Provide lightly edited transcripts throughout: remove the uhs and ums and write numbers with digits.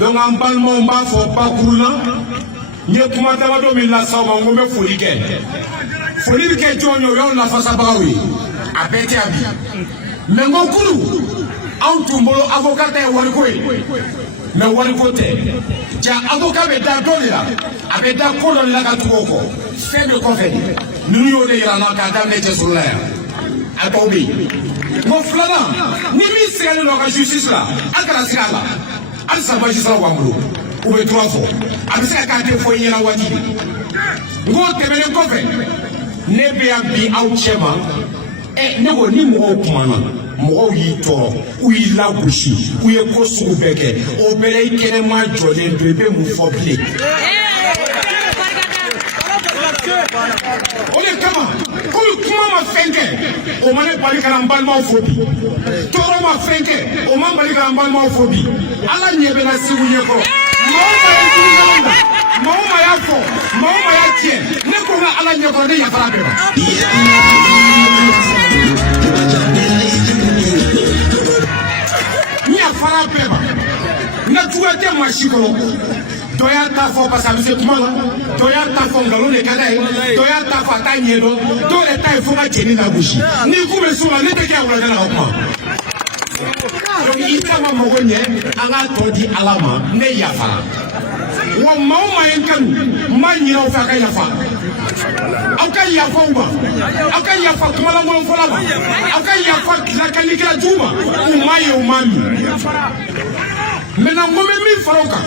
Donc en parlement bas faut pas couler. Ni kuma dama do min la sawa ngombe folike. Folike jonyo yon la fasa bawi. Abeti abi. Mengo kulu. An tumbolo avocat e wariko e. Me wariko te. Ja avocat be da doli la. Abe da kolon la ka tuoko. Febe ko fe. Nunu yo de yana ka da ne jesulla. Atobi. Mo flana. Ni mi sele no ka justice la. Akara sirala. Al sabba jisra wa mulu. Ube tuafo. Abe se ka te fo yela wati. Ngo tebele ko fe. Ne be abi au chema. Ne go ni mo kumana. Mo yi to u yi la bushi u ye ko su beke o bere ikene ma jole do be mu foble ole kama ko kuma ma fenge o mane bali kana mbalma fobi toro ma fenge o ma bali kana mbalma fobi ala nyebe na si unye ko mo ma ya fo mo ma ya tie ne ko na ala nyeko ne ya fara be fara peba na tuwete mashikolo doya ta fo pasamise kumala doya ta fo ngalo ne kada doya ta fa ta nyedo do le ta fo ka jeni na bushi ni kume sura ne te ke wala na okuma donc itama mogonye anga todi alama ne yafa wa mauma yenkanu manyira o fa ka yafa akan yafa uba akan yafa kumala mo fola ba akan yafa la kanikira juma umaye umami mena ngome mi faroka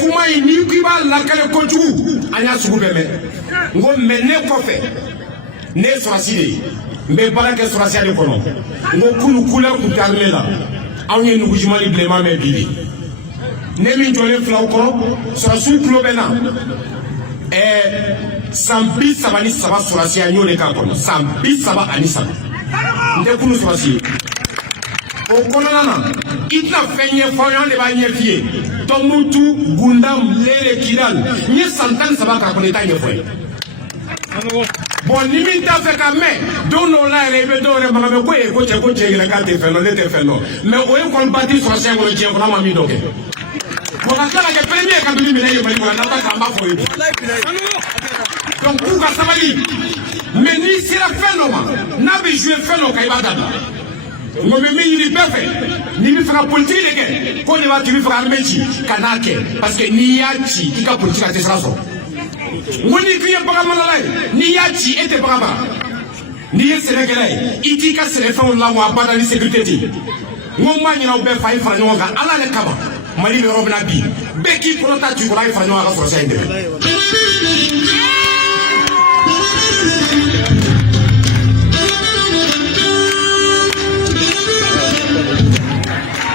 kuma ni kiba la kale kojugu anya sugu beme ngo mene kofe ne sorasile mbe barake sorasile kono ngo kulu kula ku tarlela awne nugu jimali blema me bibi ne min jole flaw ko sorasu kulo bena sambi sabani saba sorasi anyo le ka kono sambi saba ani saba nde kulu sorasi o kono nana itna fenye foyan le ba nyefie to mutu gundam lele kiral ni santan saba ka kono ta nyefoy bon ni min ta fe ka me do no la rebe do re ma be ko che le ka te feno le te feno mais o e kon bati sorasi ngolo je ko na ma mi doke on a que premier kabili mine yo mali na ta kamba fo yi donc ku ka sabali mais ni sira fenoma na be jouer feno ka ibada ngo me ni befe ni mi fera politique de ko ni va tu fera mechi kanake parce que ni ya chi ika politique te sera so ngoni kriye baka malala ni ya chi ete baka ni ye sénégalais itika sere fa on la wa bada ni sécurité ngo ma nyina o be fa ifra nyonga ala le kaba mali le robna bi beki prota tu ko ay fa nyonga so sa inde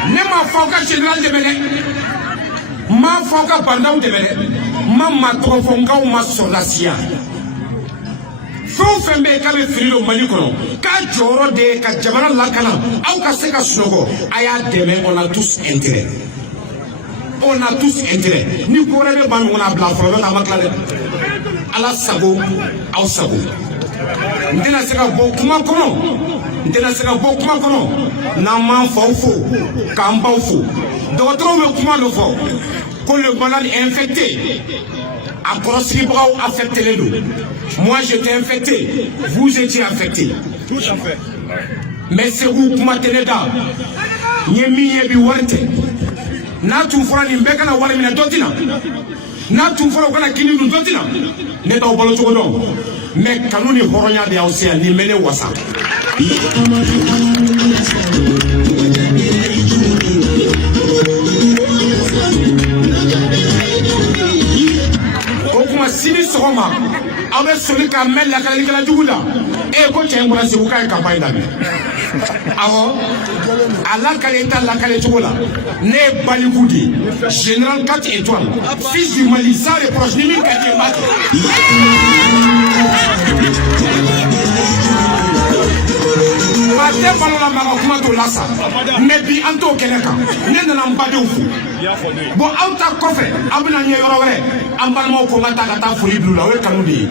ne ma fauka général de Belé ma fauka bandau de Belé ma matrofonga ou ma solasia fo fembe ka be frilo mali kono ka joro de ka jamana lakana au ka se ka sogo aya deme on a tous intérêt ni ko rebe ban on a bla folo na makale ala sago au sago ndena se ka bo kuma kono na man fo ka mba fo docteur me kuma lo fo ko le malade infecté à Corosibra affecté les loups. Moi j'étais infecté, vous étiez affecté. Tout à fait. Mais c'est vous qui m'avez tenu là. Nyemi yebi warte. Na tu fora ni mbeka na wale mina dotina. Na tu fora kana kini nu dotina. Ne ta obalo choko don. Mais kanuni horonya de ausea ni mele wasa. Sini sogoma abe soli ka mel la kala jugula e ko chen ngura se buka campagne da awo ala kaleta la kala jugula ne balikudi général 4 étoiles fils du Mali ça reproche ni min ka bat Mate balola maka kuma to lasa mais bi anto keleka ne nana mbade fu bon auta kofe abuna nye yoro were ambal mo ko ngata kata furi blula we kanudi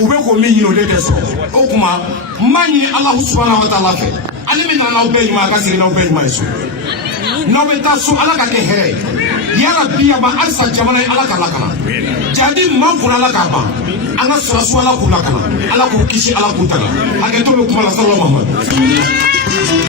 ube ko mi yino de deso o kuma mani Allah subhanahu wa ta'ala fe ani mi nana ube ma ka siri na ube ma isu n'aw bɛ taa so ala ka kɛ hɛrɛ ye yarabi yaba halisa jamana ye ala ka lakana jadi man kun ala k'a ban an ka sɔrɔsiw ala k'u lakana ala k'u kisi ala k'u tanga hakɛto bɛ kuma la sallallahu alaihi wa sallam